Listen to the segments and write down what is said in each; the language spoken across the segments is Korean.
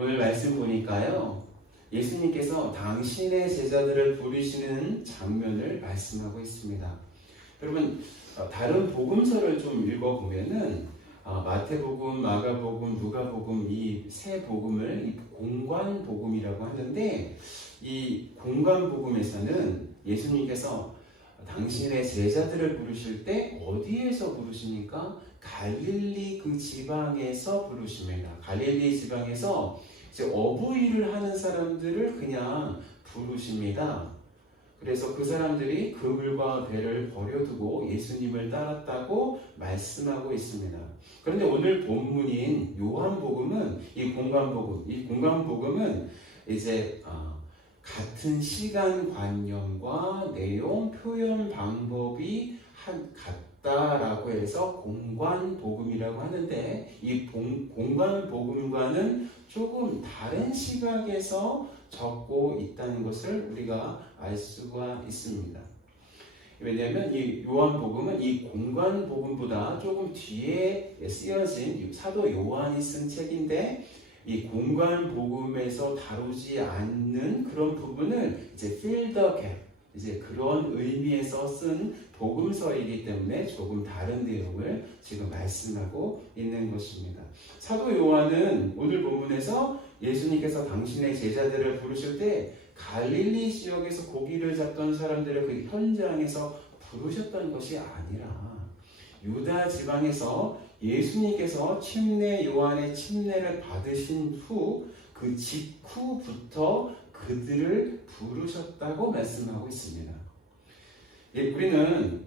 오늘 말씀 보니까요, 예수님께서 당신의 제자들을 부르시는 장면을 말씀하고 있습니다. 여러분, 다른 복음서를 좀 읽어보면은 마태복음, 마가복음, 누가복음 이 세 복음을 공관복음이라고 하는데, 이 공관복음에서는 예수님께서 당신의 제자들을 부르실 때 어디에서 부르십니까? 갈릴리 그 지방에서 부르십니다. 갈릴리 지방에서 이제 어부일을 하는 사람들을 그냥 부르십니다. 그래서 그 사람들이 그물과 배를 버려두고 예수님을 따랐다고 말씀하고 있습니다. 그런데 오늘 본문인 요한복음은 이 공관복음은 이제 같은 시간관념과 내용, 표현 방법이 같다라고 해서 공관복음이라고 하는데, 이 공관복음과는 조금 다른 시각에서 적고 있다는 것을 우리가 알 수가 있습니다. 왜냐하면 이 요한복음은 이 공관복음보다 조금 뒤에 쓰여진 사도 요한이 쓴 책인데, 이 공관복음에서 다루지 않는 그런 부분을 이제 fill the gap, 이제 그런 의미에서 쓴 복음서이기 때문에 조금 다른 내용을 지금 말씀하고 있는 것입니다. 사도 요한은 오늘 본문에서 예수님께서 당신의 제자들을 부르실 때 갈릴리 지역에서 고기를 잡던 사람들을 그 현장에서 부르셨던 것이 아니라 유다 지방에서 예수님께서 침례 요한의 침례를 받으신 후 그 직후부터 그들을 부르셨다고 말씀하고 있습니다. 우리는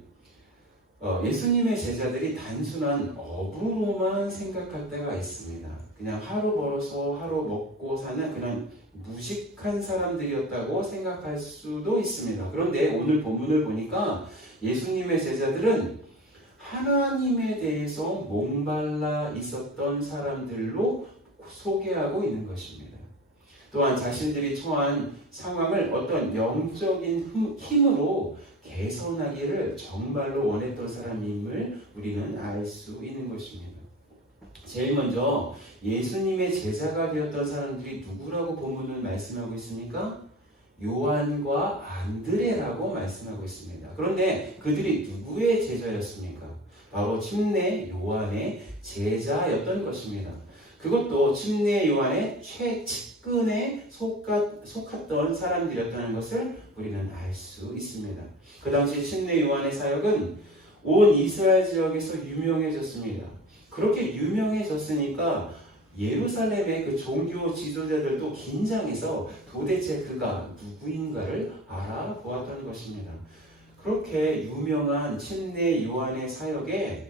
예수님의 제자들이 단순한 어부로만 생각할 때가 있습니다. 그냥 하루 벌어서 하루 먹고 사는 그냥 무식한 사람들이었다고 생각할 수도 있습니다. 그런데 오늘 본문을 보니까 예수님의 제자들은 하나님에 대해서 목말라 있었던 사람들로 소개하고 있는 것입니다. 또한 자신들이 처한 상황을 어떤 영적인 힘으로 개선하기를 정말로 원했던 사람임을 우리는 알 수 있는 것입니다. 제일 먼저 예수님의 제자가 되었던 사람들이 누구라고 본문은 말씀하고 있습니까? 요한과 안드레라고 말씀하고 있습니다. 그런데 그들이 누구의 제자였습니까? 바로 침례 요한의 제자였던 것입니다. 그것도 침례 요한의 최측근에 속했던 사람들이었다는 것을 우리는 알 수 있습니다. 그 당시 침례 요한의 사역은 온 이스라엘 지역에서 유명해졌습니다. 그렇게 유명해졌으니까 예루살렘의 그 종교 지도자들도 긴장해서 도대체 그가 누구인가를 알아보았던 것입니다. 그렇게 유명한 침례 요한의 사역에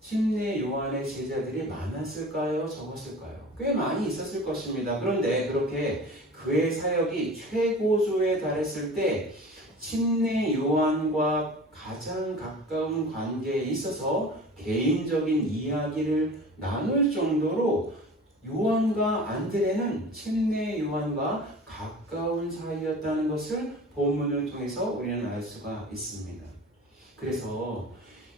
침례 요한의 제자들이 많았을까요? 적었을까요? 꽤 많이 있었을 것입니다. 그런데 그렇게 그의 사역이 최고조에 달했을 때 침례 요한과 가장 가까운 관계에 있어서 개인적인 이야기를 나눌 정도로 요한과 안드레는 침례 요한과 가까운 사이였다는 것을 본문을 통해서 우리는 알 수가 있습니다. 그래서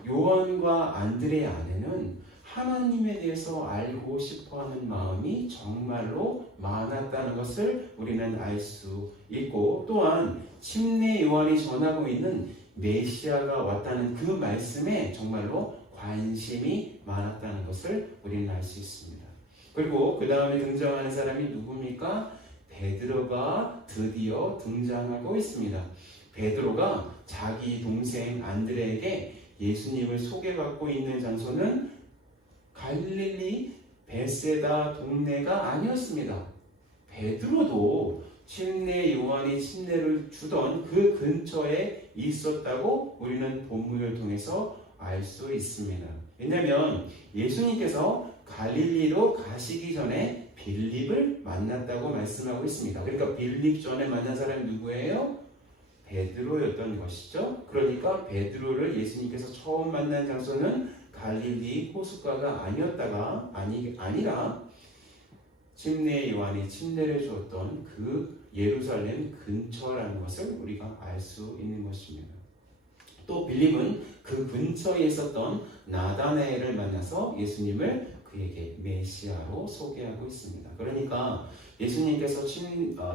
요한과 안드레 안에는 하나님에 대해서 알고 싶어하는 마음이 정말로 많았다는 것을 우리는 알 수 있고, 또한 침례 요한이 전하고 있는 메시아가 왔다는 그 말씀에 정말로 관심이 많았다는 것을 우리는 알 수 있습니다. 그리고 그 다음에 등장하는 사람이 누굽니까? 베드로가 드디어 등장하고 있습니다. 베드로가 자기 동생 안드레에게 예수님을 소개받고 있는 장소는 갈릴리 베세다 동네가 아니었습니다. 베드로도 침례 요한이 침례를 주던 그 근처에 있었다고 우리는 본문을 통해서 알 수 있습니다. 왜냐하면 예수님께서 갈릴리로 가시기 전에 빌립을 만났다고 말씀하고 있습니다. 그러니까 빌립 전에 만난 사람이 누구예요? 베드로였던 것이죠. 그러니까 베드로를 예수님께서 처음 만난 장소는 갈릴리 호숫가가 아니라 침례 요한이 침례를 주었던 그 예루살렘 근처라는 것을 우리가 알 수 있는 것입니다. 또 빌립은 그 근처에 있었던 나다나엘을 만나서 예수님을 그에게 메시아로 소개하고 있습니다. 그러니까 예수님께서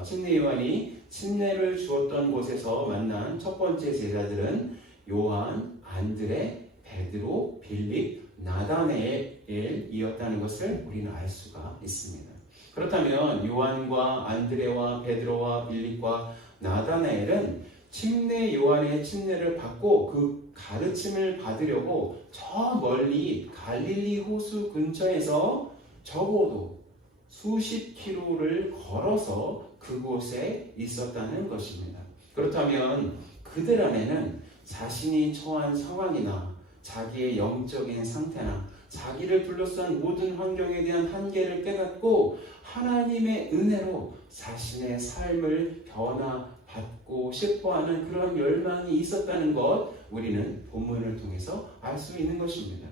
침례 요한이 침례를 주었던 곳에서 만난 첫 번째 제자들은 요한, 안드레, 베드로, 빌립, 나다나엘이었다는 것을 우리는 알 수가 있습니다. 그렇다면 요한과 안드레와 베드로와 빌립과 나다나엘은 침례 요한의 침례를 받고 그 가르침을 받으려고 저 멀리 갈릴리 호수 근처에서 적어도 수십 킬로를 걸어서 그곳에 있었다는 것입니다. 그렇다면 그들 안에는 자신이 처한 상황이나 자기의 영적인 상태나 자기를 둘러싼 모든 환경에 대한 한계를 깨닫고 하나님의 은혜로 자신의 삶을 변화받고 싶어하는 그런 열망이 있었다는 것, 우리는 본문을 통해서 알 수 있는 것입니다.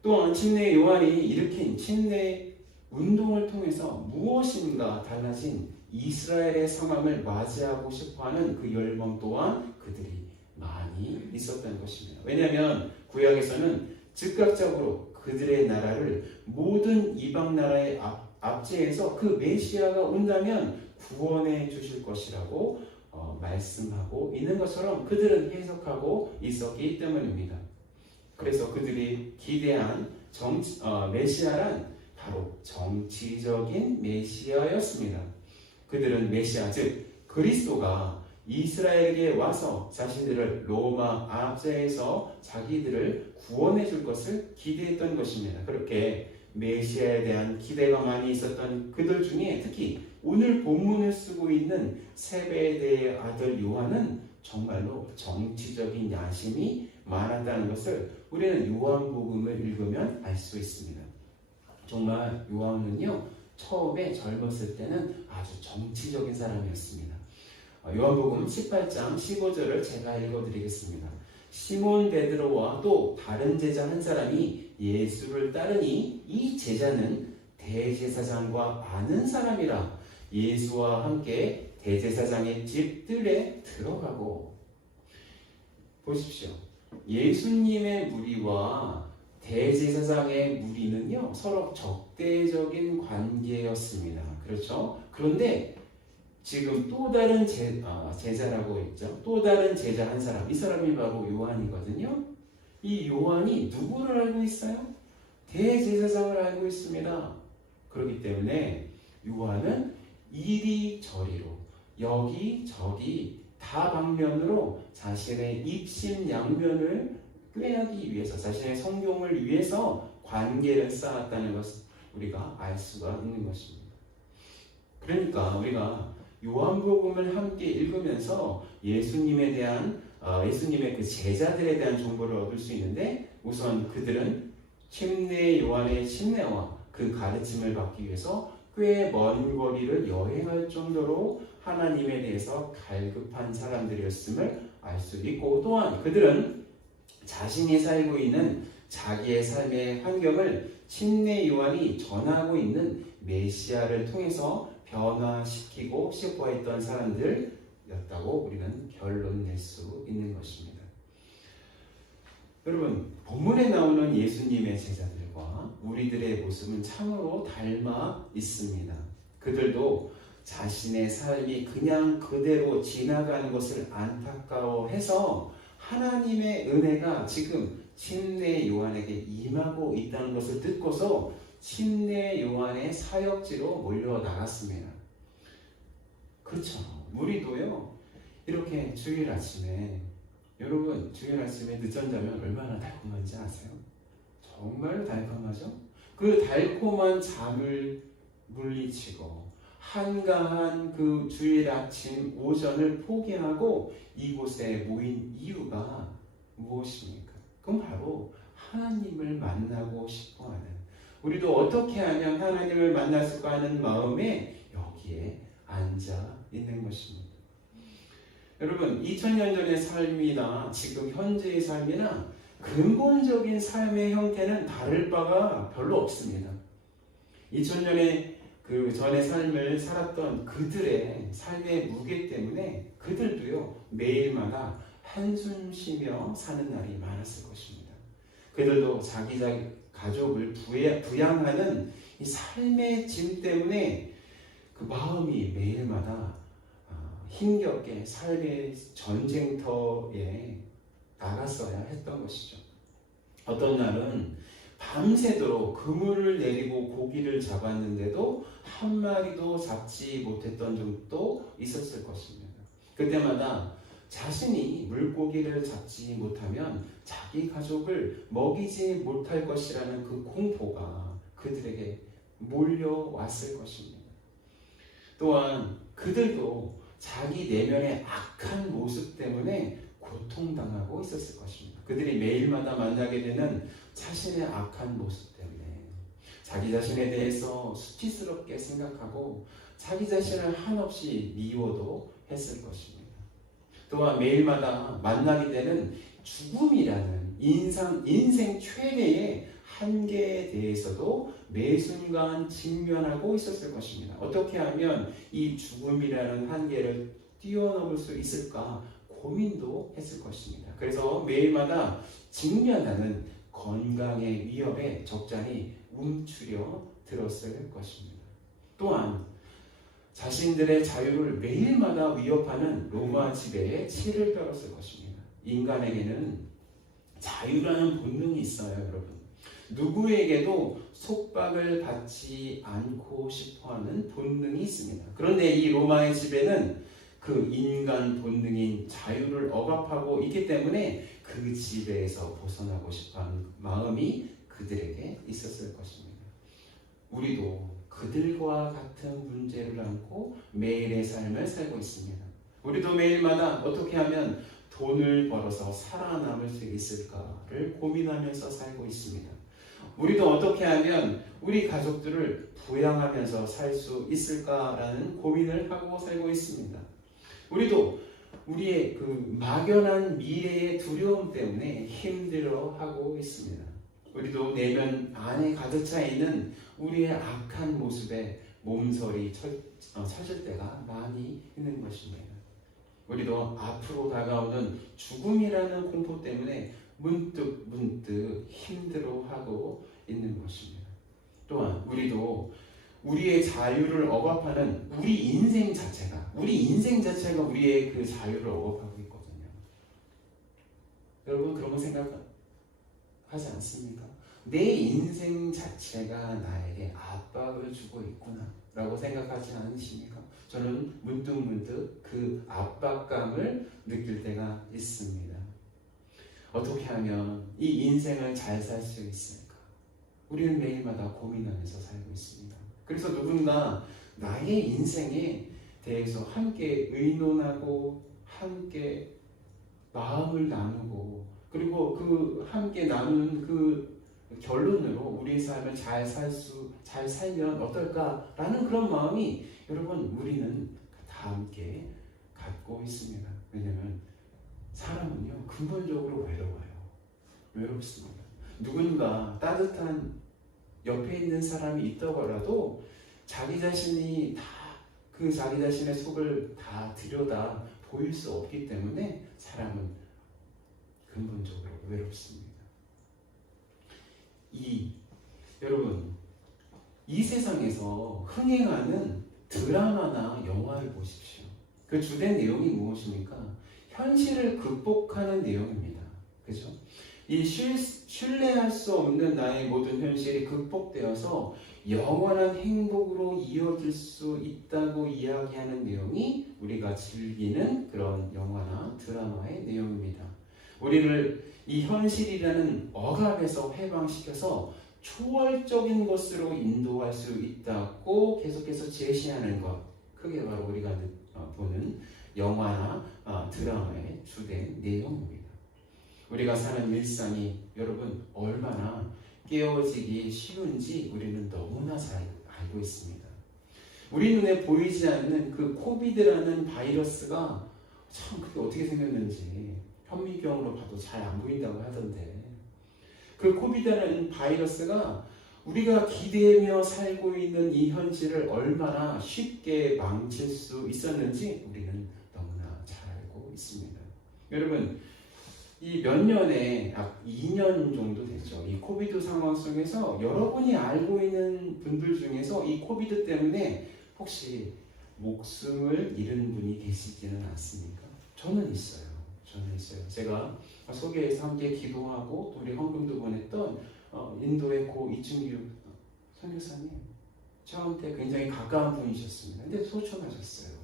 또한 침례 요한이 일으킨 침례 운동을 통해서 무엇인가 달라진 이스라엘의 상황을 맞이하고 싶어하는 그 열망 또한 그들이 많이 있었던 것입니다. 왜냐하면 구약에서는 즉각적으로 그들의 나라를 모든 이방 나라의 압제해서 그 메시아가 온다면 구원해 주실 것이라고 말씀하고 있는 것처럼 그들은 해석하고 있었기 때문입니다. 그래서 그들이 기대한 메시아란 바로 정치적인 메시아였습니다. 그들은 메시아, 즉 그리스도가 이스라엘에게 와서 자신들을 로마 압제에서 자기들을 구원해 줄 것을 기대했던 것입니다. 그렇게 메시아에 대한 기대가 많이 있었던 그들 중에 특히 오늘 본문을 쓰고 있는 세베대의 아들 요한은 정말로 정치적인 야심이 많았다는 것을 우리는 요한복음을 읽으면 알 수 있습니다. 정말 요한은요, 처음에 젊었을 때는 아주 정치적인 사람이었습니다. 요한복음 18장 15절을 제가 읽어드리겠습니다. 시몬 베드로와 또 다른 제자 한 사람이 예수를 따르니 이 제자는 대제사장과 아는 사람이라 예수와 함께 대제사장의 집들에 들어가고. 보십시오. 예수님의 무리와 대제사장의 무리는요, 서로 적대적인 관계였습니다. 그렇죠? 그런데 지금 또 다른 제자라고 했죠. 또 다른 제자 한 사람, 이 사람이 바로 요한이거든요. 이 요한이 누구를 알고 있어요? 대제사장을 알고 있습니다. 그렇기 때문에 요한은 이리저리로 여기저기 다방면으로 자신의 입심양면을 꾀하기 위해서, 자신의 성공을 위해서 관계를 쌓았다는 것을 우리가 알 수가 있는 것입니다. 그러니까 우리가 요한복음을 함께 읽으면서 예수님에 대한 예수님의 그 제자들에 대한 정보를 얻을 수 있는데, 우선 그들은 침례 요한의 침례와 그 가르침을 받기 위해서 꽤 먼 거리를 여행할 정도로 하나님에 대해서 갈급한 사람들이었음을 알 수 있고, 또한 그들은 자신이 살고 있는 자기의 삶의 환경을 침례 요한이 전하고 있는 메시아를 통해서 변화시키고 싶어했던 사람들이었다고 우리는 결론 낼 수 있는 것입니다. 여러분, 본문에 나오는 예수님의 제자들과 우리들의 모습은 참으로 닮아 있습니다. 그들도 자신의 삶이 그냥 그대로 지나가는 것을 안타까워해서 하나님의 은혜가 지금 침례 요한에게 임하고 있다는 것을 듣고서 침례 요한의 사역지로 몰려 나갔습니다. 그렇죠. 우리도요, 이렇게 주일 아침에, 여러분 주일 아침에 늦잠 자면 얼마나 달콤한지 아세요? 정말 달콤하죠? 그 달콤한 잠을 물리치고 한가한 그 주일 아침 오전을 포기하고 이곳에 모인 이유가 무엇입니까? 그건 바로 하나님을 만나고 싶어하는, 우리도 어떻게 하면 하나님을 만날 수가 하는 마음에 여기에 앉아 있는 것입니다. 여러분, 2000년 전의 삶이나 지금 현재의 삶이나 근본적인 삶의 형태는 다를 바가 별로 없습니다. 2000년의 그 전의 삶을 살았던 그들의 삶의 무게 때문에 그들도요, 매일마다 한숨 쉬며 사는 날이 많았을 것입니다. 그들도 자기 가족을 부양하는 이 삶의 짐 때문에 그 마음이 매일마다 힘겹게 삶의 전쟁터에 나갔어야 했던 것이죠. 어떤 날은 밤새도록 그물을 내리고 고기를 잡았는데도 한 마리도 잡지 못했던 적도 있었을 것입니다. 그때마다 자신이 물고기를 잡지 못하면 자기 가족을 먹이지 못할 것이라는 그 공포가 그들에게 몰려왔을 것입니다. 또한 그들도 자기 내면의 악한 모습 때문에 고통당하고 있었을 것입니다. 그들이 매일마다 만나게 되는 자신의 악한 모습 때문에 자기 자신에 대해서 수치스럽게 생각하고 자기 자신을 한없이 미워도 했을 것입니다. 또한 매일마다 만나게 되는 죽음이라는 인생 최대의 한계에 대해서도 매 순간 직면하고 있었을 것입니다. 어떻게 하면 이 죽음이라는 한계를 뛰어넘을 수 있을까 고민도 했을 것입니다. 그래서 매일마다 직면하는 건강의 위협에 적잖이 움츠려 들었을 것입니다. 또한 자신들의 자유를 매일마다 위협하는 로마 지배에 치를 떨었을 것입니다. 인간에게는 자유라는 본능이 있어요, 여러분. 누구에게도 속박을 받지 않고 싶어하는 본능이 있습니다. 그런데 이 로마의 지배는 그 인간 본능인 자유를 억압하고 있기 때문에 그 지배에서 벗어나고 싶어하는 마음이 그들에게 있었을 것입니다. 우리도 그들과 같은 문제를 안고 매일의 삶을 살고 있습니다. 우리도 매일마다 어떻게 하면 돈을 벌어서 살아남을 수 있을까를 고민하면서 살고 있습니다. 우리도 어떻게 하면 우리 가족들을 부양하면서 살 수 있을까라는 고민을 하고 살고 있습니다. 우리도 우리의 그 막연한 미래의 두려움 때문에 힘들어하고 있습니다. 우리도 내면 안에 가득 차 있는 우리의 악한 모습에 몸서리 쳐질 때가 많이 있는 것입니다. 우리도 앞으로 다가오는 죽음이라는 공포 때문에 문득 힘들어하고 있는 것입니다. 또한 우리도 우리의 자유를 억압하는 우리 인생 자체가 우리의 그 자유를 억압하고 있거든요. 여러분 그런 거 생각하지 않습니까? 내 인생 자체가 나에게 압박을 주고 있구나 라고 생각하지 않으십니까? 저는 문득 그 압박감을 느낄 때가 있습니다. 어떻게 하면 이 인생을 잘 살 수 있을까? 우리는 매일마다 고민하면서 살고 있습니다. 그래서 누군가 나의 인생에 대해서 함께 의논하고 함께 마음을 나누고 그리고 그 함께 나누는 그 결론으로 우리의 삶을 잘 살면 어떨까라는 그런 마음이 여러분 우리는 다 함께 갖고 있습니다. 왜냐하면 사람은요 근본적으로 외롭습니다. 누군가 따뜻한 옆에 있는 사람이 있더라도 자기 자신이 다 그 자기 자신의 속을 다 들여다 보일 수 없기 때문에 사람은 근본적으로 외롭습니다. 여러분 이 세상에서 흥행하는 드라마나 영화를 보십시오. 그 주된 내용이 무엇입니까? 현실을 극복하는 내용입니다. 그죠? 이 신뢰할 수 없는 나의 모든 현실이 극복되어서 영원한 행복으로 이어질 수 있다고 이야기하는 내용이 우리가 즐기는 그런 영화나 드라마의 내용입니다. 우리를 이 현실이라는 억압에서 해방시켜서 초월적인 것으로 인도할 수 있다고 계속해서 제시하는 것, 그게 바로 우리가 보는 영화나 드라마의 주된 내용입니다. 우리가 사는 일상이 여러분 얼마나 깨어지기 쉬운지 우리는 너무나 잘 알고 있습니다. 우리 눈에 보이지 않는 그 코비드라는 바이러스가 참 그게 어떻게 생겼는지 현미경으로 봐도 잘 안 보인다고 하던데, 그 코비드라는 바이러스가 우리가 기대며 살고 있는 이 현실을 얼마나 쉽게 망칠 수 있었는지 우리는 너무나 잘 알고 있습니다. 여러분, 이 몇 년에 2년 정도 됐죠. 이 코비드 상황 속에서 여러분이 알고 있는 분들 중에서 이 코비드 때문에 혹시 목숨을 잃은 분이 계시지는 않습니까? 저는 있어요. 제가 소개에서 함께 기도하고 또 우리 헌금도 보냈던 인도의 고 이충규 선교사님, 저한테 굉장히 가까운 분이셨습니다. 근데 소천하셨어요.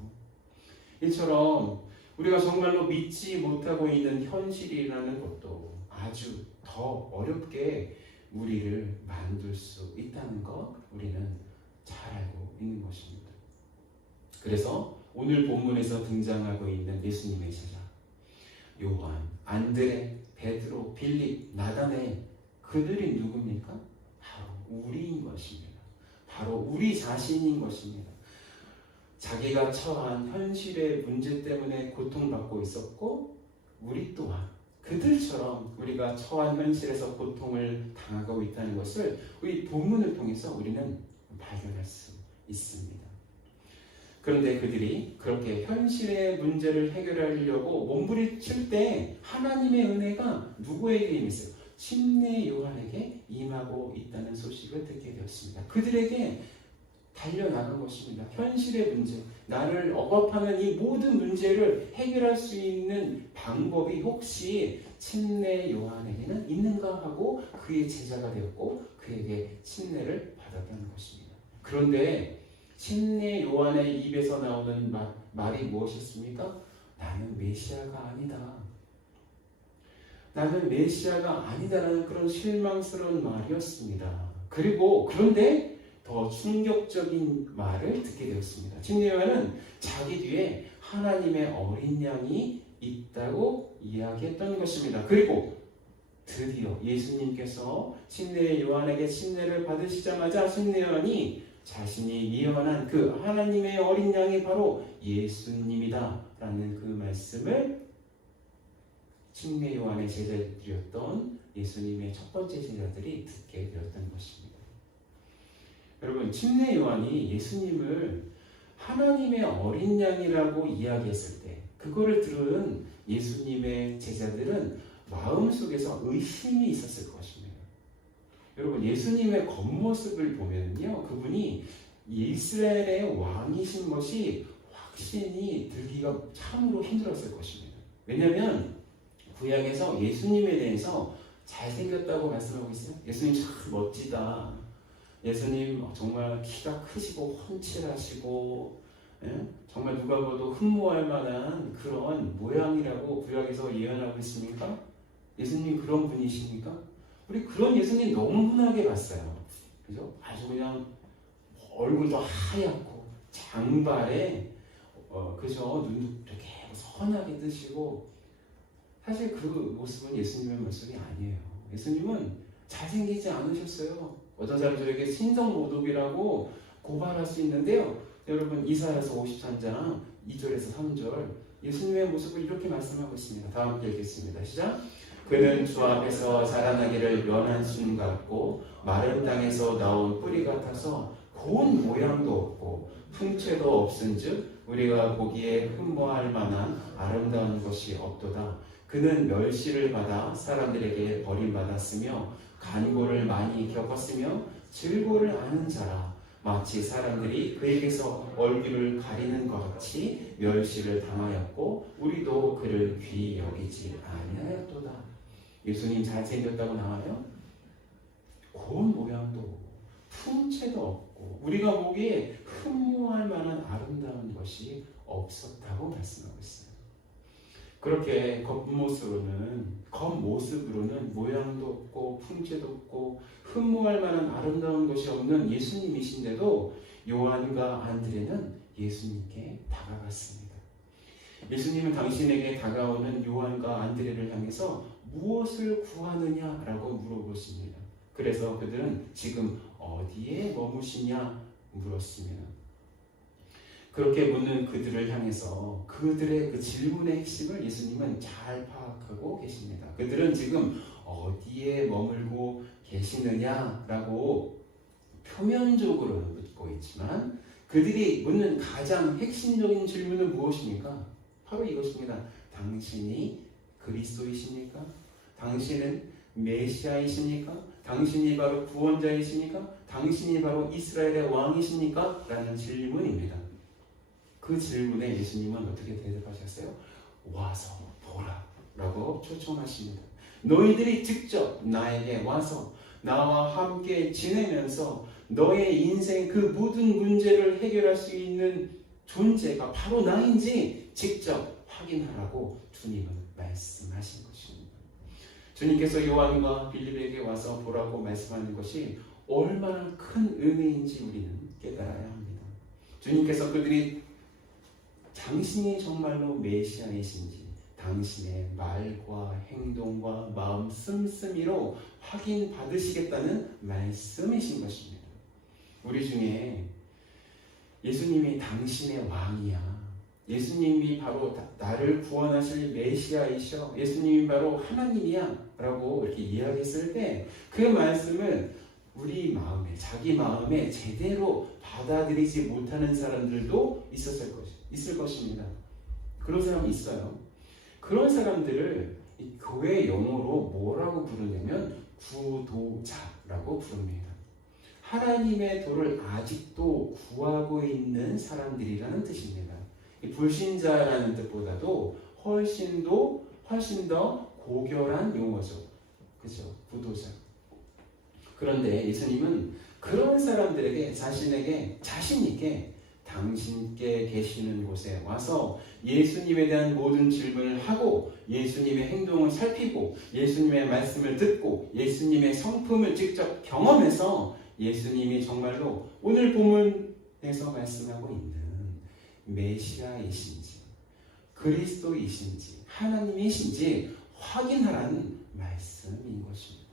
이처럼 우리가 정말로 믿지 못하고 있는 현실이라는 것도 아주 더 어렵게 우리를 만들 수 있다는 것 우리는 잘 알고 있는 것입니다. 그래서 오늘 본문에서 등장하고 있는 예수님의 제자 요한, 안드레, 베드로, 빌립, 나다네, 그들이 누굽니까? 바로 우리인 것입니다. 바로 우리 자신인 것입니다. 자기가 처한 현실의 문제 때문에 고통받고 있었고, 우리 또한 그들처럼 우리가 처한 현실에서 고통을 당하고 있다는 것을 우리 본문을 통해서 우리는 발견할 수 있습니다. 그런데 그들이 그렇게 현실의 문제를 해결하려고 몸부림칠 때 하나님의 은혜가 누구에게 임했어요? 침례 요한에게 임하고 있다는 소식을 듣게 되었습니다. 그들에게 달려나간 것입니다. 현실의 문제, 나를 억압하는 이 모든 문제를 해결할 수 있는 방법이 혹시 침례 요한에게는 있는가 하고 그의 제자가 되었고 그에게 침례를 받았다는 것입니다. 그런데 침례 요한의 입에서 나오는 말이 무엇이었습니까? 나는 메시아가 아니다. 나는 메시아가 아니다라는 그런 실망스러운 말이었습니다. 그런데 더 충격적인 말을 듣게 되었습니다. 침례 요한은 자기 뒤에 하나님의 어린 양이 있다고 이야기했던 것입니다. 그리고 드디어 예수님께서 침례 요한에게 침례를 받으시자마자 침례 요한이 자신이 예언한 그 하나님의 어린 양이 바로 예수님이다 라는 그 말씀을 침례 요한의 제자들이었던 예수님의 첫 번째 제자들이 듣게 되었던 것입니다. 여러분, 침례 요한이 예수님을 하나님의 어린 양이라고 이야기했을 때 그거를 들은 예수님의 제자들은 마음속에서 의심이 있었을 것입니다. 여러분, 예수님의 겉모습을 보면요, 그분이 이스라엘의 왕이신 것이 확신이 들기가 참으로 힘들었을 것입니다. 왜냐하면 구약에서 예수님에 대해서 잘생겼다고 말씀하고 있어요. 예수님 참 멋지다. 예수님 정말 키가 크시고 훤칠하시고, 정말 누가 봐도 흠모할 만한 그런 모양이라고 구약에서 예언하고 있습니까? 예수님 그런 분이십니까? 우리 그런 예수님 너무 흔하게 봤어요. 그죠? 아주 그냥 얼굴도 하얗고 장발에 그죠? 눈도 이렇게 선하게 뜨시고, 사실 그 모습은 예수님의 모습이 아니에요. 예수님은 잘생기지 않으셨어요. 어떤 사람이 저에게 신성모독이라고 고발할 수 있는데요. 여러분, 이사야서 53장 2절에서 3절 예수님의 모습을 이렇게 말씀하고 있습니다. 다 함께 읽겠습니다. 시작! 그는 주 앞에서 자라나기를 연한 순 같고 마른 땅에서 나온 뿌리 같아서 고운 모양도 없고 풍채도 없은즉 우리가 보기에 흠모할 만한 아름다운 것이 없도다. 그는 멸시를 받아 사람들에게 버림받았으며 간고를 많이 겪었으며 질고를 아는 자라. 마치 사람들이 그에게서 얼굴을 가리는 것 같이 멸시를 당하였고 우리도 그를 귀히 여기지 아니하였도다. 예수님 잘생겼다고 나와요? 고운 모양도 풍채도 없고 우리가 보기에 흠모할 만한 아름다운 것이 없었다고 말씀하고 있어요. 그렇게 겉모습으로는 모양도 없고 풍채도 없고 흠모할 만한 아름다운 것이 없는 예수님이신데도 요한과 안드레는 예수님께 다가갔습니다. 예수님은 당신에게 다가오는 요한과 안드레를 향해서 무엇을 구하느냐라고 물어보십니다. 그래서 그들은 지금 어디에 머무시냐 물었습니다. 그렇게 묻는 그들을 향해서 그들의 그 질문의 핵심을 예수님은 잘 파악하고 계십니다. 그들은 지금 어디에 머물고 계시느냐라고 표면적으로는 묻고 있지만 그들이 묻는 가장 핵심적인 질문은 무엇입니까? 바로 이것입니다. 당신이 그리스도이십니까? 당신은 메시아이십니까? 당신이 바로 구원자이십니까? 당신이 바로 이스라엘의 왕이십니까? 라는 질문입니다. 그 질문에 예수님은 어떻게 대답하셨어요? 와서 보라 라고 초청하십니다. 너희들이 직접 나에게 와서 나와 함께 지내면서 너의 인생 그 모든 문제를 해결할 수 있는 존재가 바로 나인지 직접 확인하라고 주님은 말씀하신 것입니다. 주님께서 요한과 빌립에게 와서 보라고 말씀하는 것이 얼마나 큰 은혜인지 우리는 깨달아야 합니다. 주님께서 그들이 당신이 정말로 메시아이신지 당신의 말과 행동과 마음 씀씀이로 확인받으시겠다는 말씀이신 것입니다. 우리 중에 예수님이 당신의 왕이야, 예수님이 바로 나를 구원하실 메시아이셔, 예수님이 바로 하나님이야 라고 이렇게 이야기했을 때 그 말씀을 우리 마음에, 자기 마음에 제대로 받아들이지 못하는 사람들도 있을 것입니다. 그런 사람이 있어요. 그런 사람들을 교회 용어로 뭐라고 부르냐면 구도자라고 부릅니다. 하나님의 도를 아직도 구하고 있는 사람들이라는 뜻입니다. 불신자라는 뜻보다도 훨씬 더 고결한 용어죠. 그죠? 구도자. 그런데 예수님은 그런 사람들에게 자신에게 자신 있게 당신께 계시는 곳에 와서 예수님에 대한 모든 질문을 하고 예수님의 행동을 살피고 예수님의 말씀을 듣고 예수님의 성품을 직접 경험해서 예수님이 정말로 오늘 본문에서 말씀하고 있는 메시아이신지 그리스도이신지 하나님이신지 확인하라는 말씀인 것입니다.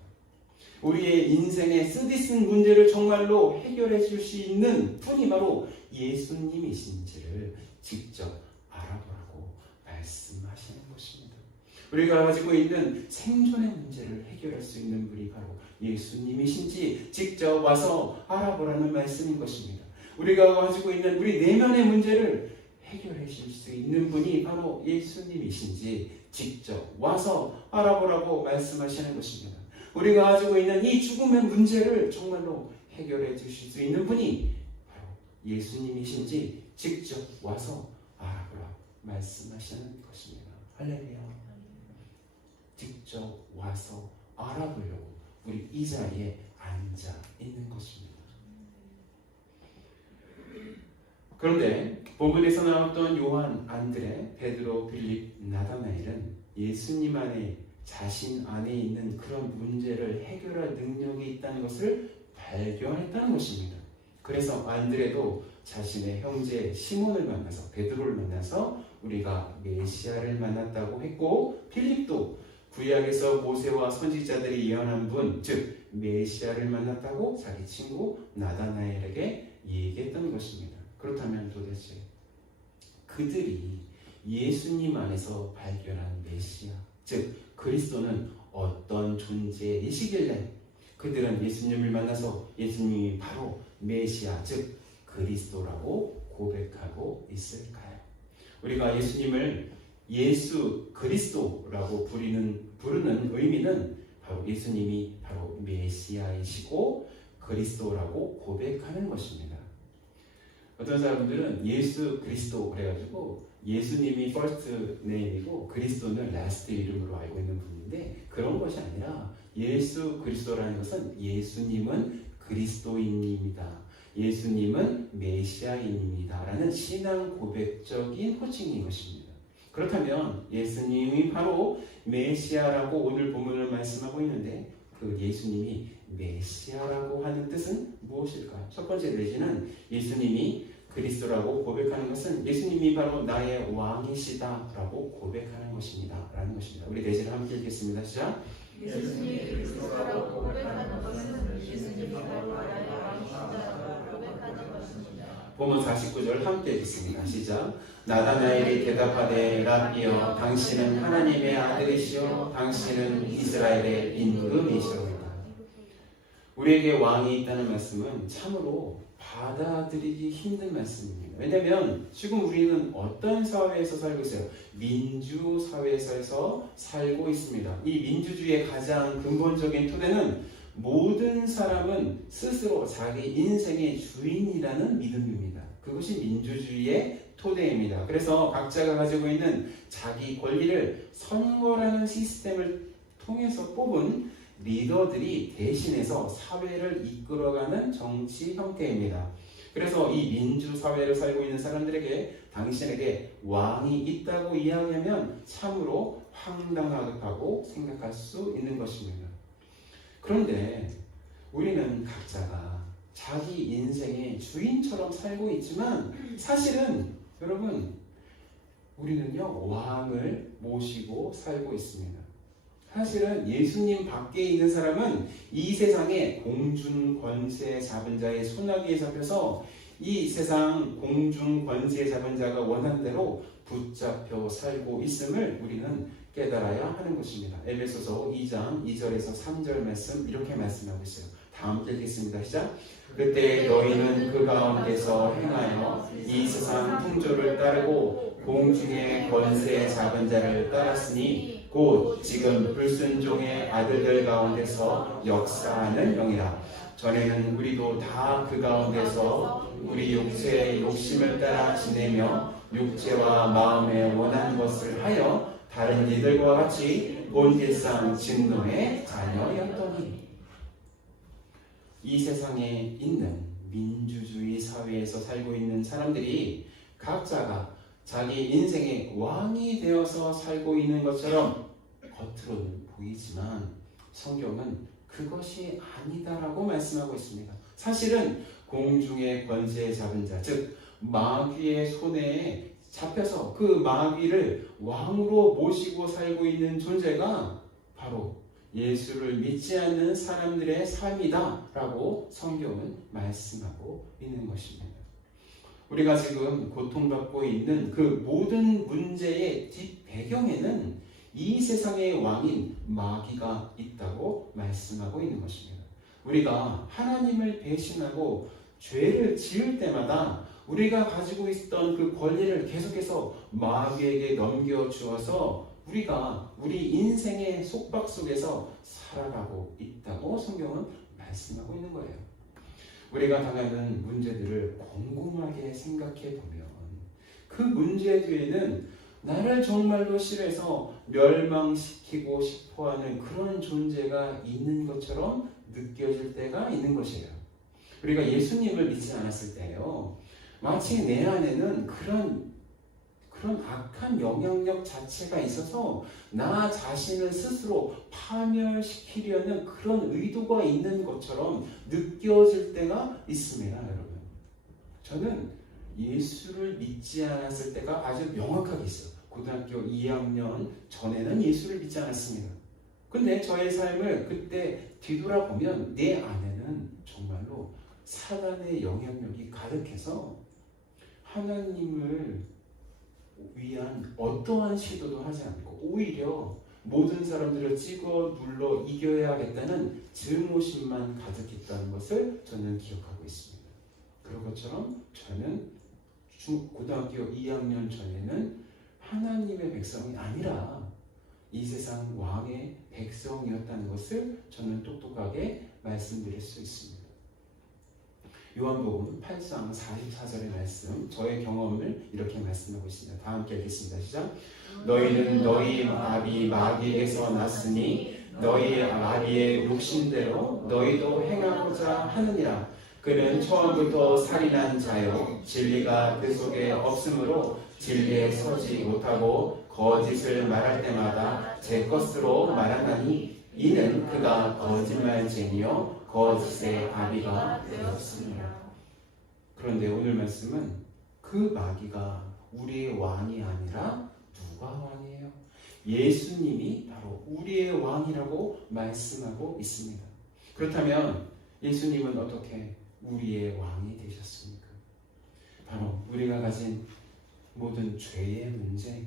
우리의 인생의 쓰디쓴 문제를 정말로 해결해 줄 수 있는 분이 바로 예수님이신지를 직접 알아보라고 말씀하시는 것입니다. 우리가 가지고 있는 생존의 문제를 해결할 수 있는 분이 바로 예수님이신지 직접 와서 알아보라는 말씀인 것입니다. 우리가 가지고 있는 우리 내면의 문제를 해결해 줄 수 있는 분이 바로 예수님이신지 직접 와서 알아보라고 말씀하시는 것입니다. 우리가 가지고 있는 이 죽음의 문제를 정말로 해결해 주실 수 있는 분이 바로 예수님이신지 직접 와서 알아보라 말씀하시는 것입니다. 할렐루야. 직접 와서 알아보려고 우리 이 자리에 앉아 있는 것입니다. 그런데 본문에서 나왔던 요한, 안드레, 베드로, 빌립, 나다나엘은 예수님 안에 자신 안에 있는 그런 문제를 해결할 능력이 있다는 것을 발견했다는 것입니다. 그래서 안드레도 자신의 형제 시몬을 만나서 베드로를 만나서 우리가 메시아를 만났다고 했고 빌립도 구약에서 모세와 선지자들이 예언한 분, 즉 메시아를 만났다고 자기 친구 나다나엘에게 얘기했던 것입니다. 그렇다면 도대체 그들이 예수님 안에서 발견한 메시아, 즉 그리스도는 어떤 존재이시길래 그들은 예수님을 만나서 예수님이 바로 메시아, 즉 그리스도라고 고백하고 있을까요? 우리가 예수님을 예수 그리스도라고 부르는 의미는 바로 예수님이 바로 메시아이시고 그리스도라고 고백하는 것입니다. 어떤 사람들은 예수 그리스도 그래가지고 예수님이 퍼스트 네임이고 그리스도는 라스트 이름으로 알고 있는 분인데 그런 것이 아니라 예수 그리스도라는 것은 예수님은 그리스도인입니다. 예수님은 메시아인입니다. 라는 신앙 고백적인 호칭인 것입니다. 그렇다면 예수님이 바로 메시아라고 오늘 본문을 말씀하고 있는데 그 예수님이 메시아라고 하는 뜻은 무엇일까요? 첫 번째 내지는 예수님이 그리스도라고 고백하는 것은 예수님이 바로 나의 왕이시다라고 고백하는 것입니다. 라는 것입니다. 우리 내지를 함께 읽겠습니다. 시작. 예수님이 그리스도라고 고백하는 것은 예수님이 바로 나의 왕이시다라고 고백하는 것입니다. 본문 49절 함께 읽겠습니다. 시작. 나다나엘이 대답하되 라비여 당신은 하나님의 아들이시오 당신은 이스라엘의 임금이시오이다. 우리에게 왕이 있다는 말씀은 참으로 받아들이기 힘든 말씀입니다. 왜냐하면 지금 우리는 어떤 사회에서 살고 있어요? 민주사회에서 살고 있습니다. 이 민주주의의 가장 근본적인 토대는 모든 사람은 스스로 자기 인생의 주인이라는 믿음입니다. 그것이 민주주의의 토대입니다. 그래서 각자가 가지고 있는 자기 권리를 선거라는 시스템을 통해서 뽑은 리더들이 대신해서 사회를 이끌어가는 정치 형태입니다. 그래서 이 민주사회를 살고 있는 사람들에게 당신에게 왕이 있다고 이야기하면 참으로 황당하다고 생각할 수 있는 것입니다. 그런데 우리는 각자가 자기 인생의 주인처럼 살고 있지만 사실은 여러분 우리는요 왕을 모시고 살고 있습니다. 사실은 예수님 밖에 있는 사람은 이 세상의 공중 권세 잡은 자의 손아귀에 잡혀서 이 세상 공중 권세 잡은 자가 원하는 대로 붙잡혀 살고 있음을 우리는 깨달아야 하는 것입니다. 에베소서 2장 2절에서 3절 말씀 이렇게 말씀하고 있어요. 다 함께 읽겠습니다. 시작. 그때 너희는 그 가운데서 행하여 이 세상 풍조를 따르고 공중의 권세 잡은 자를 따랐으니 곧 지금 불순종의 아들들 가운데서 역사하는 영이라. 전에는 우리도 다 그 가운데서 우리 육체의 욕심을 따라 지내며 육체와 마음에 원하는 것을 하여 다른 이들과 같이 본질상 진노의 자녀였더니. 이 세상에 있는 민주주의 사회에서 살고 있는 사람들이 각자가 자기 인생의 왕이 되어서 살고 있는 것처럼 겉으로는 보이지만 성경은 그것이 아니다라고 말씀하고 있습니다. 사실은 공중의 권세 잡은 자, 즉 마귀의 손에 잡혀서 그 마귀를 왕으로 모시고 살고 있는 존재가 바로 예수를 믿지 않는 사람들의 삶이다 라고 성경은 말씀하고 있는 것입니다. 우리가 지금 고통받고 있는 그 모든 문제의 뒷배경에는 이 세상의 왕인 마귀가 있다고 말씀하고 있는 것입니다. 우리가 하나님을 배신하고 죄를 지을 때마다 우리가 가지고 있던 그 권리를 계속해서 마귀에게 넘겨주어서 우리가 우리 인생의 속박 속에서 살아가고 있다고 성경은 말씀하고 있는 거예요. 우리가 당하는 문제들을 곰곰하게 생각해 보면 그 문제 뒤에는 나를 정말로 싫어해서 멸망시키고 싶어하는 그런 존재가 있는 것처럼 느껴질 때가 있는 것이에요. 우리가 예수님을 믿지 않았을 때요, 마치 내 안에는 그런 악한 영향력 자체가 있어서 나 자신을 스스로 파멸시키려는 그런 의도가 있는 것처럼 느껴질 때가 있습니다, 여러분. 저는 예수를 믿지 않았을 때가 아주 명확하게 있어요. 고등학교 2학년 전에는 예수를 믿지 않았습니다. 근데 저의 삶을 그때 뒤돌아보면 내 안에는 정말로 사단의 영향력이 가득해서 하나님을 위한 어떠한 시도도 하지 않고 오히려 모든 사람들을 찍어 눌러 이겨야겠다는 증오심만 가득했다는 것을 저는 기억하고 있습니다. 그런 것처럼 저는 고등학교 2학년 전에는 하나님의 백성이 아니라 이 세상 왕의 백성이었다는 것을 저는 똑똑하게 말씀드릴 수 있습니다. 요한복음 8장 44절의 말씀, 저의 경험을 이렇게 말씀하고 있습니다. 다 함께 읽겠습니다. 시작. 너희는 너희 아비 마귀에게서 났으니 너희 아비의 욕심대로 너희도 행하고자 하느니라. 그는 처음부터 살인한 자요 진리가 그 속에 없으므로 진리에 서지 못하고 거짓을 말할 때마다 제 것으로 말하나니 이는 그가 거짓말쟁이요 거짓의 아비가 되었습니다. 그런데 오늘 말씀은 그 마귀가 우리의 왕이 아니라 누가 왕이에요? 예수님이 바로 우리의 왕이라고 말씀하고 있습니다. 그렇다면 예수님은 어떻게 우리의 왕이 되셨습니까? 바로 우리가 가진 모든 죄의 문제,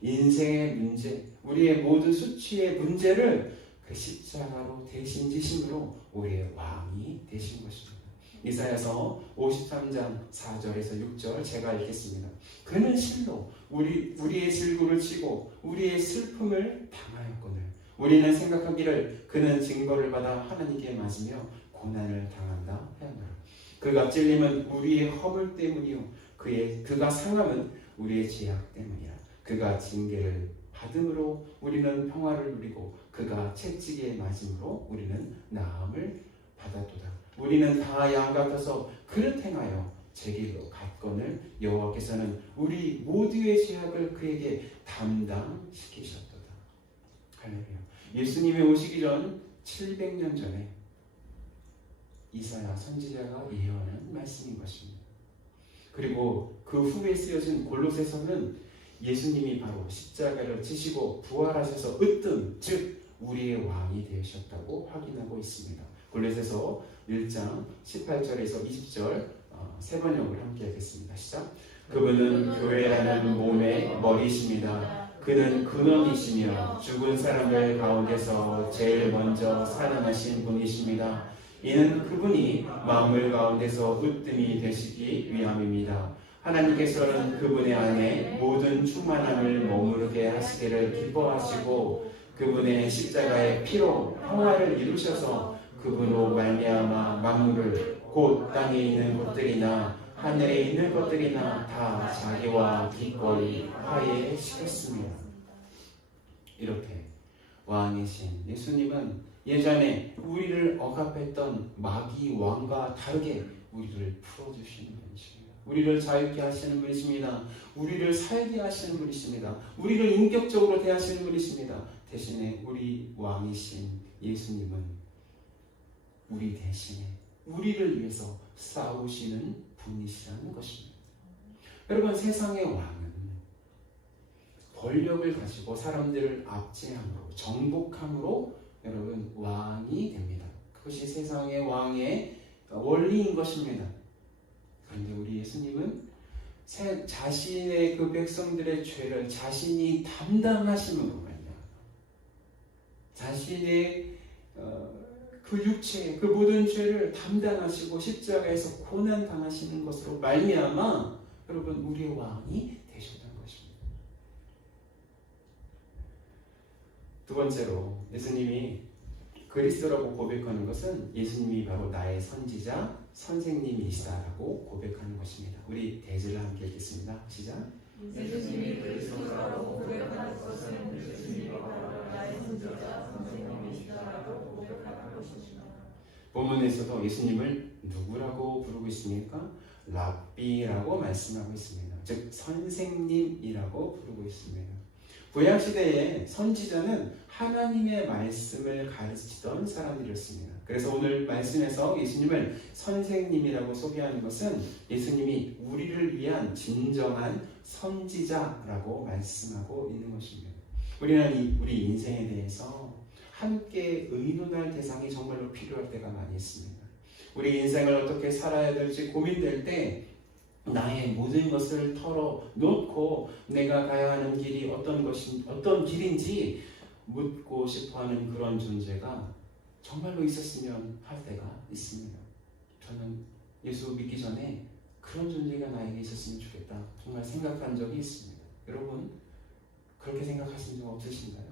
인생의 문제, 우리의 모든 수치의 문제를 그 십자가로 대신 지심으로 우리의 왕이 되신 것입니다. 이사야서 53장 4절에서 6절 제가 읽겠습니다. 그는 실로 우리의 질구를 치고 우리의 슬픔을 당하였거늘 우리는 생각하기를 그는 징벌을 받아 하나님께 맞으며 고난을 당한다 하였노라. 그가 찔림은 우리의 허물 때문이요 그가 상함은 우리의 죄악 때문이라. 그가 징계를 받음으로 우리는 평화를 누리고 그가 채찍에 맞음으로 우리는 나음을 받았도다. 우리는 다 양 같아서 그릇 행하여 제 길로 갔거늘 여호와께서는 우리 모두의 죄악을 그에게 담당시키셨도다. 할렐루야. 예수님이 오시기 전 700년 전에 이사야 선지자가 예언한 말씀인 것입니다. 그리고 그 후에 쓰여진 골로새서는 예수님이 바로 십자가를 지시고 부활하셔서 으뜸 즉 우리의 왕이 되셨다고 확인하고 있습니다. 골로새서 1장 18절에서 20절 세 번역을 함께 하겠습니다. 시작. 그분은 교회라는 몸의 머리이십니다. 그는 근원이시며 죽은 사람들 가운데서 제일 먼저 살아나신 분이십니다. 이는 그분이 만물 가운데서 으뜸이 되시기 위함입니다. 하나님께서는 그분의 안에 모든 충만함을 머무르게 하시기를 기뻐하시고 그분의 십자가의 피로 평화를 이루셔서 그분으로 말미암아 만물을 곧 땅에 있는 것들이나 하늘에 있는 것들이나 다 자기와 기꺼이 화해시켰습니다. 이렇게 왕이신 예수님은 예전에 우리를 억압했던 마귀 왕과 다르게 우리를 풀어주시는 분이십니다. 우리를 자유케 하시는 분이십니다. 우리를 살게 하시는 분이십니다. 우리를 인격적으로 대하시는 분이십니다. 대신에 우리 왕이신 예수님은 우리 대신에 우리를 위해서 싸우시는 분이시라는 것입니다. 여러분, 세상의 왕은 권력을 가지고 사람들을 압제함으로 정복함으로 여러분 왕이 됩니다. 그것이 세상의 왕의 원리인 것입니다. 그런데 우리 예수님은 자신의 그 백성들의 죄를 자신이 담당하심으로 말이야. 자신의 그 육체, 그 모든 죄를 담당하시고 십자가에서 고난 당하시는 것으로 말미암아 여러분 우리의 왕이 되셨다는 것입니다. 두 번째로 예수님이 그리스도라고 고백하는 것은 예수님이 바로 나의 선지자, 선생님이시다라고 고백하는 것입니다. 우리 대절을 함께 읽겠습니다. 시작. 예수님이 그리스도라고 고백하는 것은 예수님이 바로 나의 선지자, 선생님이시다라고 고백하는 것입니다. 본문에서도 예수님을 누구라고 부르고 있습니까? 랍비라고 말씀하고 있습니다. 즉 선생님이라고 부르고 있습니다. 구약시대에 선지자는 하나님의 말씀을 가르치던 사람들이었습니다. 그래서 오늘 말씀에서 예수님을 선생님이라고 소개하는 것은 예수님이 우리를 위한 진정한 선지자라고 말씀하고 있는 것입니다. 우리는 우리 인생에 대해서 함께 의논할 대상이 정말로 필요할 때가 많이 있습니다. 우리 인생을 어떻게 살아야 될지 고민될 때 나의 모든 것을 털어놓고 내가 가야 하는 길이 어떤 길인지 묻고 싶어하는 그런 존재가 정말로 있었으면 할 때가 있습니다. 저는 예수 믿기 전에 그런 존재가 나에게 있었으면 좋겠다 정말 생각한 적이 있습니다. 여러분 그렇게 생각하신 적 없으신가요?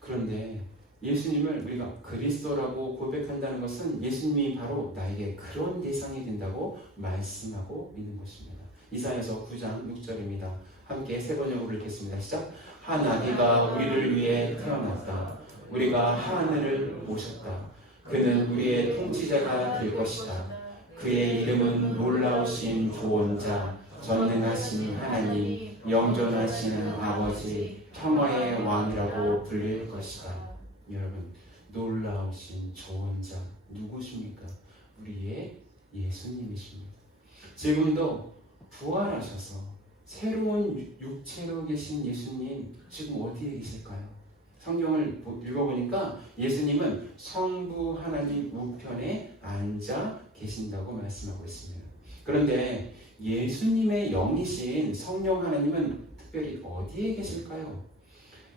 그런데 예수님을 우리가 그리스도라고 고백한다는 것은 예수님이 바로 나에게 그런 대상이 된다고 말씀하고 있는 것입니다. 이사야서 9장 6절입니다. 함께 세 번역으로 읽겠습니다. 시작. 한 아기가 우리를 위해 태어났다. 우리가 하늘을 보셨다. 그는 우리의 통치자가 될 것이다. 그의 이름은 놀라우신 구원자, 전능하신 하나님, 영존하시는 아버지, 평화의 왕이라고 불릴 것이다. 여러분, 놀라우신 조언자 누구십니까? 우리의 예수님이십니다. 지금도 부활하셔서 새로운 육체로 계신 예수님 지금 어디에 계실까요? 성경을 읽어보니까 예수님은 성부 하나님 우편에 앉아 계신다고 말씀하고 있습니다. 그런데 예수님의 영이신 성령 하나님은 특별히 어디에 계실까요?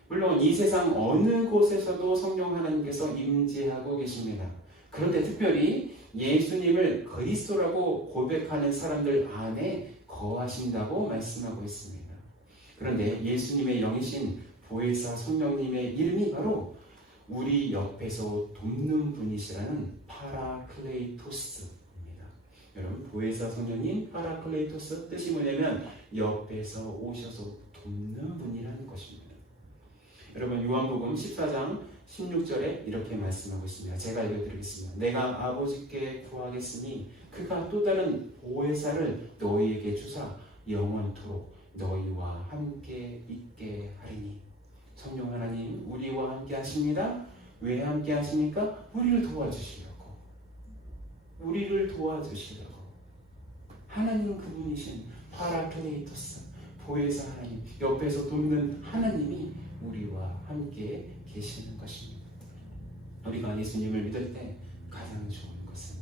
물론 이 세상 어느 곳에서도 성령 하나님께서 임재하고 계십니다. 그런데 특별히 예수님을 그리스도라고 고백하는 사람들 안에 거하신다고 말씀하고 있습니다. 그런데 예수님의 영이신 보혜사 성령님의 이름이 바로 우리 옆에서 돕는 분이시라는 파라클레이토스입니다. 여러분, 보혜사 성령님 파라클레이토스 뜻이 뭐냐면 옆에서 오셔서 돕는 분이라는 것입니다. 여러분, 요한복음 14장 16절에 이렇게 말씀하고 있습니다. 제가 읽어드리겠습니다. 내가 아버지께 구하겠으니 그가 또 다른 보혜사를 너희에게 주사 영원토록 너희와 함께 있게 하리니. 성령 하나님 우리와 함께 하십니다. 왜 함께 하십니까? 우리를 도와주시려고. 하나님 그분이신 파라클레이토스 보혜사 하나님, 옆에서 돕는 하나님이 우리와 함께 계시는 것입니다. 우리가 예수님을 믿을 때 가장 좋은 것은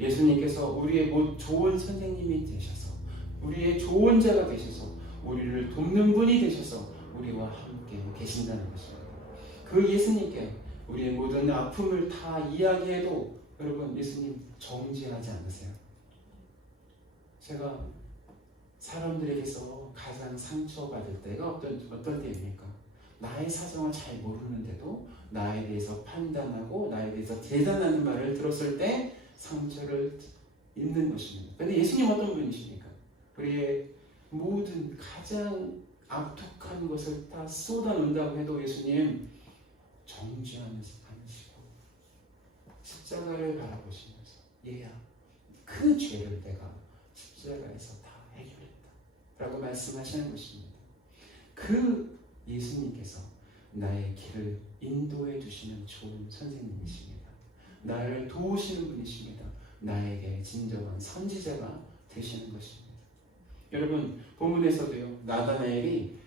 예수님께서 우리의 좋은 선생님이 되셔서, 우리의 좋은 자가 되셔서, 우리를 돕는 분이 되셔서 우리와 함께 계신다는 것입니다. 그 예수님께 우리의 모든 아픔을 다 이야기해도 여러분, 예수님 정죄하지 않으세요. 제가 사람들에게서 가장 상처받을 때가 어떤 때입니까? 나의 사정을 잘 모르는데도 나에 대해서 판단하고 나에 대해서 대단한 말을 들었을 때 상처를 입는 것입니다. 그런데 예수님 어떤 분이십니까? 우리의 모든 가장 악독한 것을 다 쏟아놓는다고 해도 예수님 정죄하시고 십자가를 바라보시면서 얘야, 그 죄를 내가 십자가에서 다 해결했다 라고 말씀하시는 것입니다. 그 예수님께서 나의 길을 인도해 주시는 좋은 선생님이십니다. 나를 도우시는 분이십니다. 나에게 진정한 선지자가 되시는 것입니다. 여러분, 본문에서도요, 나다나엘이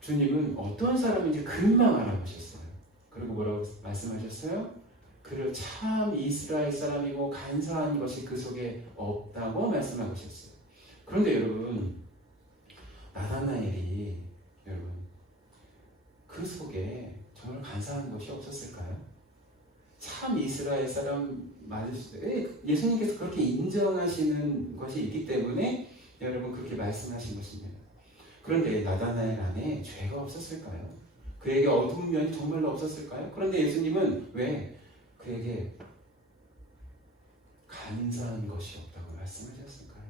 주님은 어떤 사람인지 금방 알아보셨어요. 그리고 뭐라고 말씀하셨어요? 그를 참 이스라엘 사람이고 간사한 것이 그 속에 없다고 말씀하셨어요. 그런데 여러분, 나다나엘이 여러분 그 속에 정말 간사한 것이 없었을까요? 참 이스라엘 사람 맞으실 때 예수님께서 그렇게 인정하시는 것이 있기 때문에 여러분 그렇게 말씀하신 것입니다. 그런데 나다나엘 안에 죄가 없었을까요? 그에게 어두운 면이 정말로 없었을까요? 그런데 예수님은 왜 그에게 간사한 것이 없다고 말씀하셨을까요?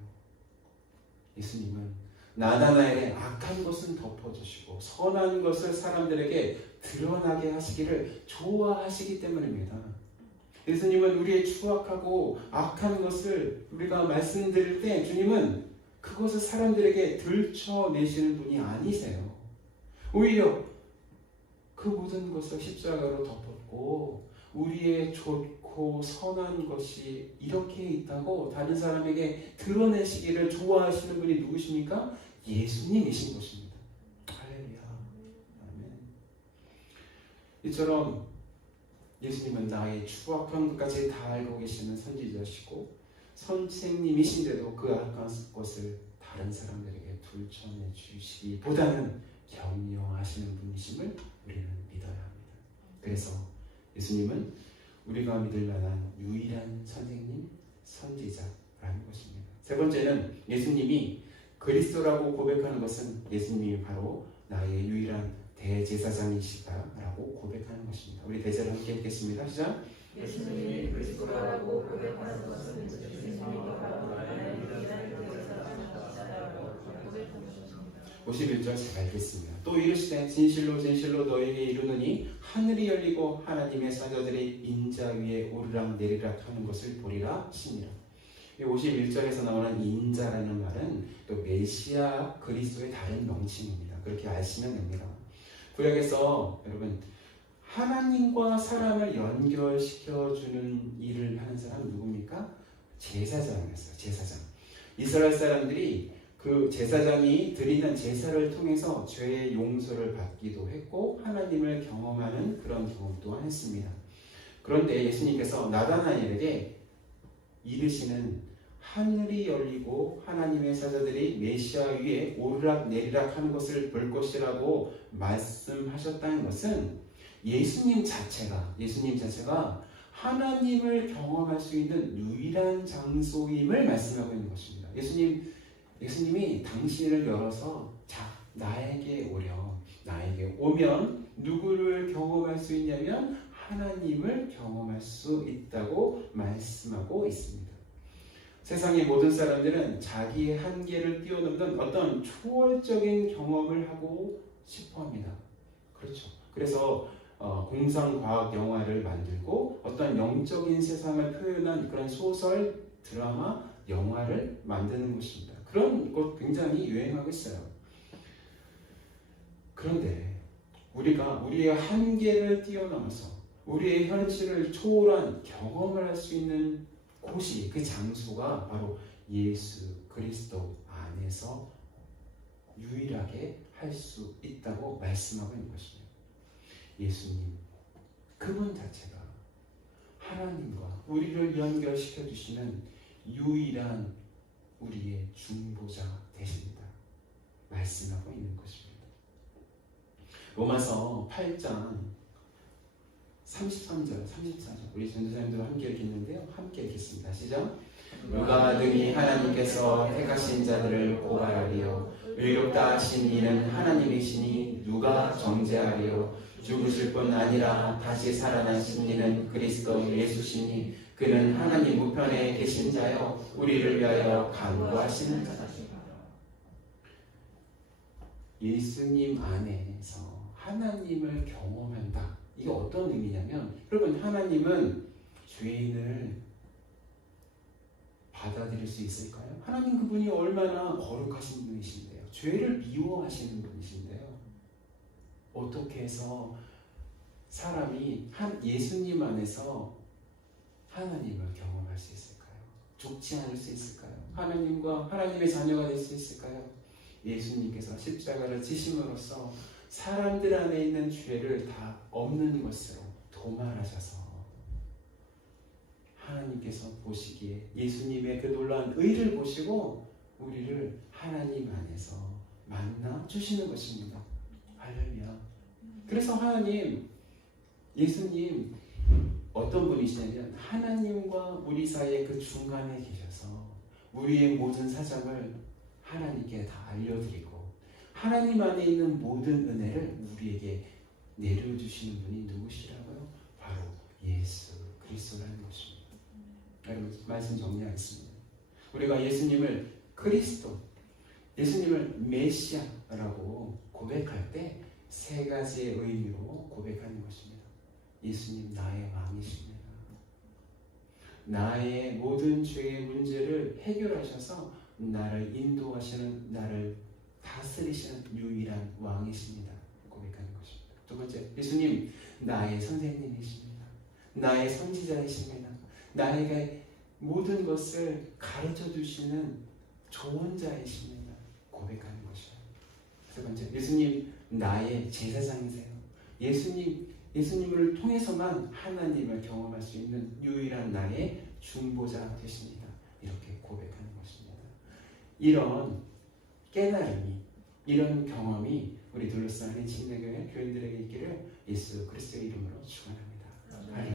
예수님은 나다나엘의 악한 것은 덮어주시고 선한 것을 사람들에게 드러나게 하시기를 좋아하시기 때문입니다. 예수님은 우리의 추악하고 악한 것을 우리가 말씀드릴 때 주님은 그것을 사람들에게 들춰내시는 분이 아니세요. 오히려 그 모든 것을 십자가로 덮었고 우리의 좋고 선한 것이 이렇게 있다고 다른 사람에게 드러내시기를 좋아하시는 분이 누구십니까? 예수님이신 것입니다. 할렐루야. 아멘. 이처럼 예수님은 나의 추악한 것까지 다 알고 계시는 선지자시고 선생님이신데도 그 악한 것을 다른 사람들에게 들춰내 주시기보다는 경영하시는 분이심을 우리는 믿어야 합니다. 그래서 예수님은 우리가 믿을 만한 유일한 선생님, 선지자라는 것입니다. 세 번째는 예수님이 그리스도라고 고백하는 것은 예수님이 바로 나의 유일한 대제사장이시다라고 고백하는 것입니다. 우리 대제를 함께 읽겠습니다. 시작. 예수님이 그리스도라고 고백하는 것은 예수님이 바로 나의 유일한 대제사장이시다라고 고백하는 것입니다. 51절 제가 읽겠습니다. 또 이르시되 진실로 진실로 너희에게 이르노니 하늘이 열리고 하나님의 사자들이 인자 위에 오르락내리락 하는 것을 보리라 하시니라. 51절에서 나오는 인자라는 말은 또 메시아 그리스도의 다른 명칭입니다. 그렇게 아시면 됩니다. 구약에서 여러분 하나님과 사람을 연결시켜주는 일을 하는 사람은 누굽니까? 제사장이었어요. 제사장. 이스라엘 사람들이 그 제사장이 드리는 제사를 통해서 죄의 용서를 받기도 했고 하나님을 경험하는 그런 경험 또한 했습니다. 그런데 예수님께서 나다나엘에게 이르시는 하늘이 열리고 하나님의 사자들이 메시아 위에 오르락내리락 하는 것을 볼 것이라고 말씀하셨다는 것은 예수님 자체가 하나님을 경험할 수 있는 유일한 장소임을 말씀하고 있는 것입니다. 예수님이 당신을 열어서 자, 나에게 오렴. 나에게 오면 누구를 경험할 수 있냐면 하나님을 경험할 수 있다고 말씀하고 있습니다. 세상의 모든 사람들은 자기의 한계를 뛰어넘는 어떤 초월적인 경험을 하고 싶어 합니다. 그렇죠. 그래서 공상과학 영화를 만들고 어떤 영적인 세상을 표현한 그런 소설, 드라마, 영화를 만드는 것입니다. 그런 것 굉장히 유행하고 있어요. 그런데 우리가 우리의 한계를 뛰어넘어서 우리의 현실을 초월한 경험을 할 수 있는 곳이, 그 장소가 바로 예수 그리스도 안에서 유일하게 할 수 있다고 말씀하고 있는 것입니다. 예수님, 그분 자체가 하나님과 우리를 연결시켜 주시는 유일한 우리의 중보자 되십니다. 말씀하고 있는 것입니다. 로마서 8장 33절, 34절 우리 전도사님들 함께 읽겠는데요. 함께 읽겠습니다. 시작. 누가 능히 하나님께서 택하신 자들을 고발하리요 의롭다 하신 이는 하나님이시니 누가 정죄하리요 죽으실 뿐 아니라 다시 살아나신 이는 그리스도 예수시니 그는 하나님 우편에 계신 자요 우리를 위하여 간구하시는 자다. 예수님 안에서 하나님을 경험한다. 이게 어떤 의미냐면, 여러분, 하나님은 죄인을 받아들일 수 있을까요? 하나님 그분이 얼마나 거룩하신 분이신데요. 죄를 미워하시는 분이신데요. 어떻게 해서 사람이 예수님 안에서 하나님을 경험할 수 있을까요? 죽지 않을 수 있을까요? 하나님과 하나님의 자녀가 될 수 있을까요? 예수님께서 십자가를 지심으로써 사람들 안에 있는 죄를 다 없는 것으로 도말하셔서 하나님께서 보시기에 예수님의 그 놀라운 의를 보시고 우리를 하나님 안에서 만나 주시는 것입니다. 할렐루야. 그래서 예수님 어떤 분이시냐면 하나님과 우리 사이의 그 중간에 계셔서 우리의 모든 사정을 하나님께 다 알려드리고 하나님 안에 있는 모든 은혜를 우리에게 내려주시는 분이 누구시라고요? 바로 예수 그리스도라는 것입니다. 여러분, 말씀 정리하겠습니다. 우리가 예수님을 그리스도, 예수님을 메시아라고 고백할 때 세 가지의 의미로 고백하는 것입니다. 예수님 나의 왕이십니다. 나의 모든 죄의 문제를 해결하셔서 나를 인도하시는, 나를 다스리시는 유일한 왕이십니다. 고백하는 것입니다. 두 번째, 예수님 나의 선생님이십니다. 나의 선지자이십니다. 나에게 모든 것을 가르쳐 주시는 조언자이십니다. 고백하는 것이요. 세 번째, 예수님 나의 제사장이세요. 예수님을 통해서만 하나님을 경험할 수 있는 유일한 나의 중보자 되십니다. 이렇게 고백하는 것입니다. 이런 깨달음이, 이런 경험이 우리 둘러싸인 진내교회 교인들에게 있기를 예수 그리스도의 이름으로 축원합니다.